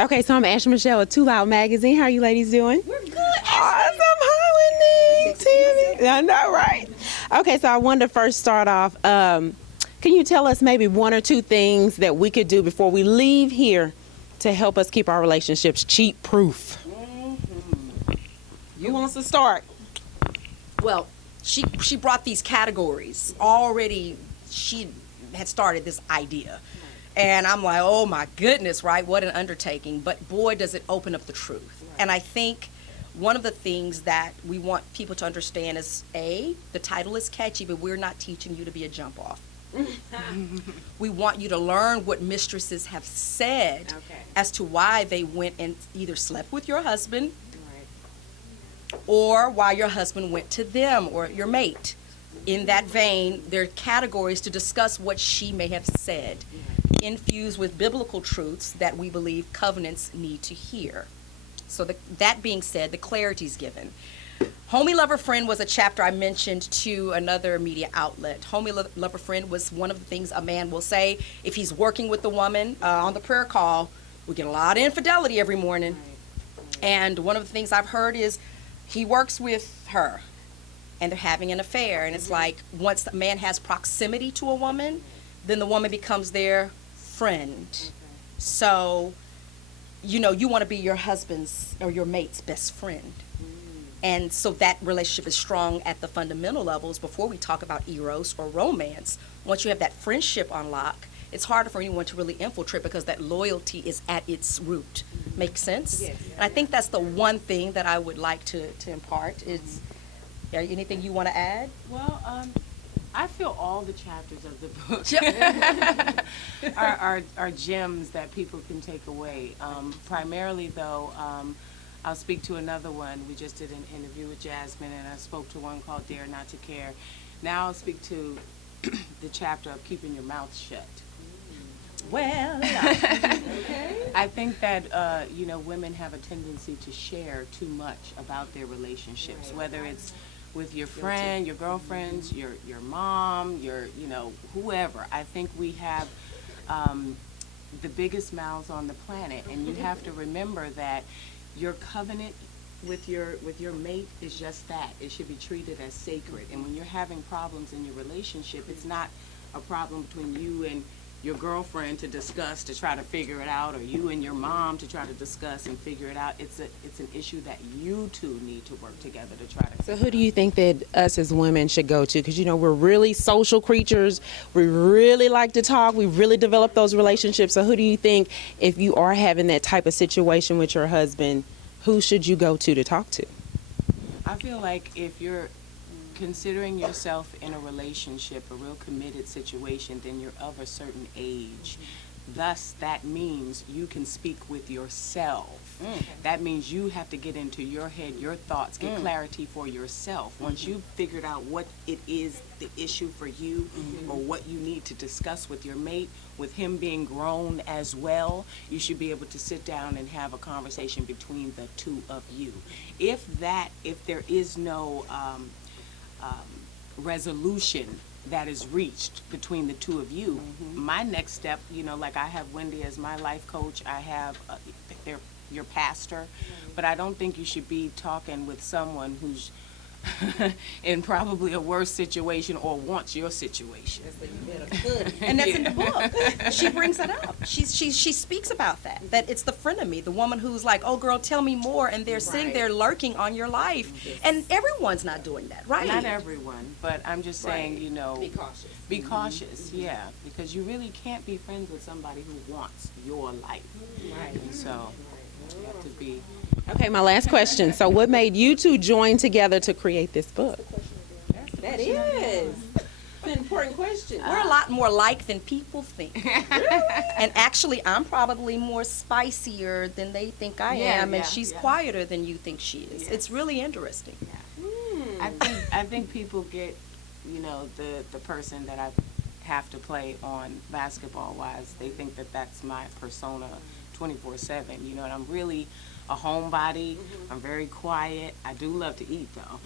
Okay, so I'm AshleyMichelle at Too Loud Magazine. How are you ladies doing? We're good. Awesome. Hi, Wendi. Tami. I know, right? Okay, so I wanted to first start off. Can you tell us maybe one or two things that we could do before we leave here to help us keep our relationships cheat proof? Who wants to start? Well, she brought these categories already. She had started this idea. And I'm like, oh my goodness, right? What an undertaking. But boy, does it open up the truth. Right. And I think one of the things that we want people to understand is, A, the title is catchy, but we're not teaching you to be a jump off. We want you to learn what mistresses have said as to why they went and either slept with your husband or why your husband went to them or your mate. In that vein, there are categories to discuss what she may have said, infused with biblical truths that we believe covenants need to hear. So that being said, the clarity is given. Homie Lover Friend was a chapter I mentioned to another media outlet. Homie Lover Friend was one of the things a man will say if he's working with the woman on the prayer call. We get a lot of infidelity every morning. And one of the things I've heard is he works with her and they're having an affair. And it's like once a man has proximity to a woman, then the woman becomes their friend. So, you know, you want to be your husband's or your mate's best friend. And so that relationship is strong at the fundamental levels before we talk about eros or romance. Once you have that friendship on lock, it's harder for anyone to really infiltrate because that loyalty is at its root. Make sense? Yes. And I think that's the one thing that I would like to impart. Is anything you want to add? Well, I feel all the chapters of the book are gems that people can take away. Primarily, though, I'll speak to another one. We just did an interview with Jasmine, and I spoke to one called Dare Not to Care. Now I'll speak to the chapter of keeping your mouth shut. Well, I think that, women have a tendency to share too much about their relationships, whether it's with your friend, your girlfriends, your mom, whoever. I think we have the biggest mouths on the planet, and you have to remember that your covenant with your mate is just that. It should be treated as sacred. And when you're having problems in your relationship, it's not a problem between you and your girlfriend to discuss to try to figure it out, or you and your mom to try to discuss and figure it out. It's an issue that you two need to work together to try to. So who do you think that us as women should go to? Because we're really social creatures. We really like to talk. We really develop those relationships. So who do you think, if you are having that type of situation with your husband, who should you go to talk to? I feel like if you're considering yourself in a relationship, a real committed situation, then you're of a certain age. Thus, that means you can speak with yourself. That means you have to get into your head, your thoughts, get clarity for yourself. Once you've figured out what it is, the issue for you, or what you need to discuss with your mate, with him being grown as well, you should be able to sit down and have a conversation between the two of you. If there is no resolution that is reached between the two of you, my next step, like I have Wendi as my life coach, I have your pastor, but I don't think you should be talking with someone who's in probably a worse situation or wants your situation. And that's in the book. She brings it up. She speaks about that it's the frenemy, the woman who's like, oh girl, tell me more, and they're sitting there lurking on your life. And everyone's not doing that, right? Not everyone, but I'm just saying, be cautious. Be cautious, yeah, because you really can't be friends with somebody who wants your life. Right. And so you have to be. Okay, my last question. So what made you two join together to create this book? That is an important question. We're a lot more alike than people think. And actually, I'm probably more spicier than they think I am, and she's quieter than you think she is. Yes. It's really interesting. Yeah. I think people get, the person that I have to play on basketball-wise, they think that that's my persona 24/7, and I'm really a homebody. I'm very quiet. I do love to eat, though.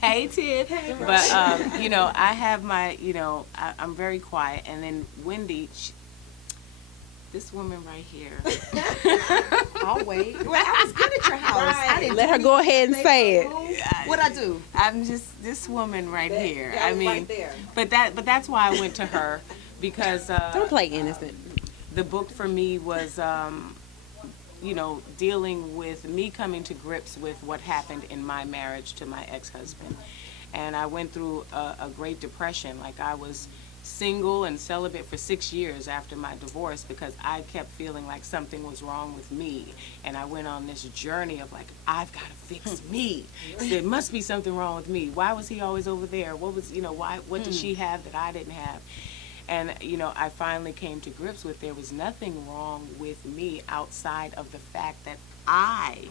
Hey, Tid. But, I have my, I'm very quiet. And then Wendi, this woman right here. I'll wait. Well, I was good at your house. I didn't Let her go ahead and say it. What'd I do? I'm just this woman right here. Yeah, I mean, right there. but that's why I went to her, because Don't play innocent. the book for me was, dealing with me coming to grips with what happened in my marriage to my ex-husband. And I went through a great depression. Like, I was single and celibate for 6 years after my divorce because I kept feeling like something was wrong with me. And I went on this journey of like, I've got to fix me. There must be something wrong with me. Why was he always over there? What was, what did she have that I didn't have? And, I finally came to grips with there was nothing wrong with me outside of the fact that I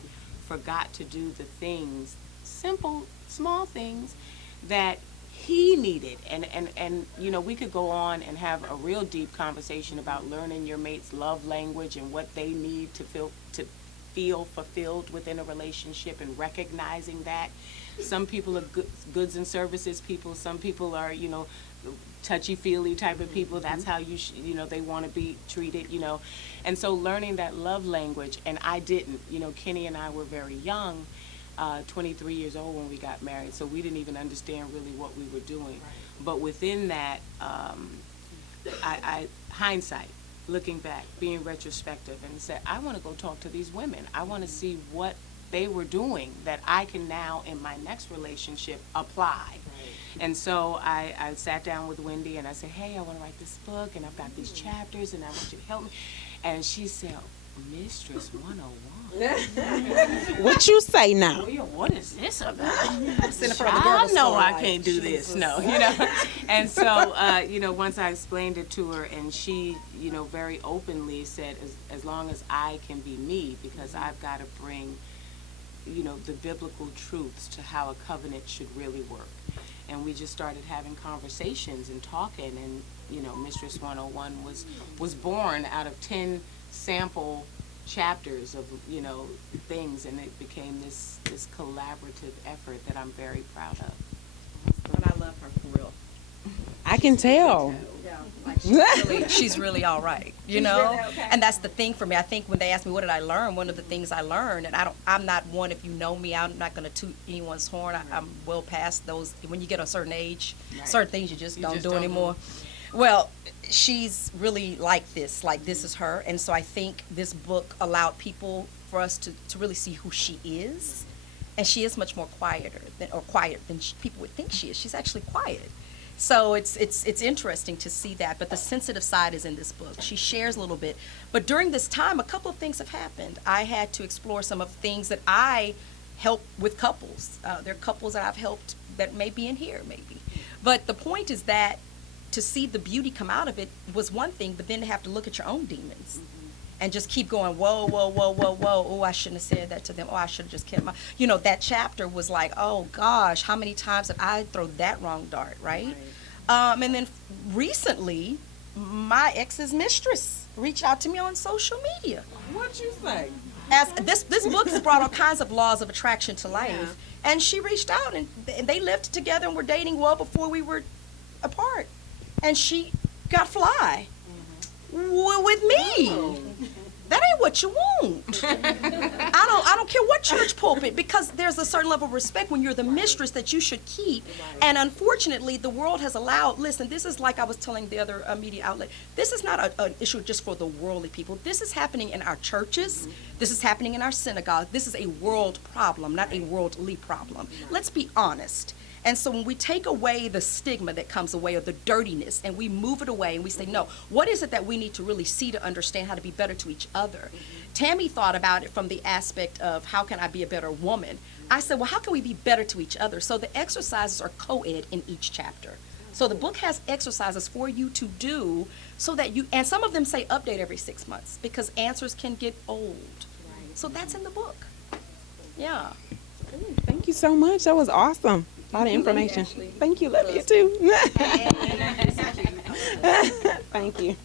forgot to do the things, simple, small things, that he needed. And we could go on and have a real deep conversation about learning your mate's love language and what they need to feel fulfilled within a relationship, and recognizing that. Some people are goods and services people. Some people are, touchy-feely type of people. That's how they want to be treated, And so learning that love language, and I didn't. Kenny and I were very young, 23 years old when we got married, so we didn't even understand really what we were doing. Right. But within that, I hindsight, looking back, being retrospective, and said, I want to go talk to these women. I want to see what they were doing that I can now, in my next relationship, apply. Right. And so I sat down with Wendi and I said, hey, I want to write this book, and I've got these chapters, and I want you to help me. And she said, Mistress 101. What you say now? What is this about? I know I can't do this. No, And so, once I explained it to her, and she, very openly said, as long as I can be me, because I've got to bring, the biblical truths to how a covenant should really work. And we just started having conversations and talking, and, Mistress 101 was born out of 10 sample chapters of things, and it became this collaborative effort that I'm very proud of. And I love her for real. I can tell. Yeah, like she's really all right, Really okay. And that's the thing for me. I think when they ask me what did I learn, one of the things I learned, and I'm not one, if you know me, I'm not going to toot anyone's horn. I'm well past those. When you get a certain age, certain things you just don't do anymore. Well, she's really like this is her, and so I think this book allowed people for us to really see who she is, and she is much more quiet than people would think she is. She's actually quiet. So it's interesting to see that, but the sensitive side is in this book. She shares a little bit, but during this time, a couple of things have happened. I had to explore some of the things that I help with couples. There are couples that I've helped that may be in here, maybe. But the point is that to see the beauty come out of it was one thing, but then to have to look at your own demons and just keep going, whoa, whoa, whoa, whoa, whoa. Oh, I shouldn't have said that to them. Oh, I should have just kept my, that chapter was like, oh gosh, how many times did I throw that wrong dart, right? And then recently, my ex's mistress reached out to me on social media. What'd you say? As this book has brought all kinds of laws of attraction to life, and she reached out, and they lived together and were dating well before we were apart. And she got fly with me. That ain't what you want. I don't care what church pulpit, because there's a certain level of respect when you're the mistress that you should keep. And unfortunately, the world has allowed, listen, this is like I was telling the other media outlet, this is not an issue just for the worldly people. This is happening in our churches. This is happening in our synagogues. This is a world problem, not a worldly problem. Let's be honest. And so when we take away the stigma that comes away, or the dirtiness, and we move it away and we say, no, what is it that we need to really see to understand how to be better to each other? Tami thought about it from the aspect of how can I be a better woman? I said, well, how can we be better to each other? So the exercises are co-ed in each chapter. So the book has exercises for you to do so that you, and some of them say update every 6 months because answers can get old. So that's in the book. Yeah. Thank you so much. That was awesome. A lot of information. Thank you. Love you too. Thank you.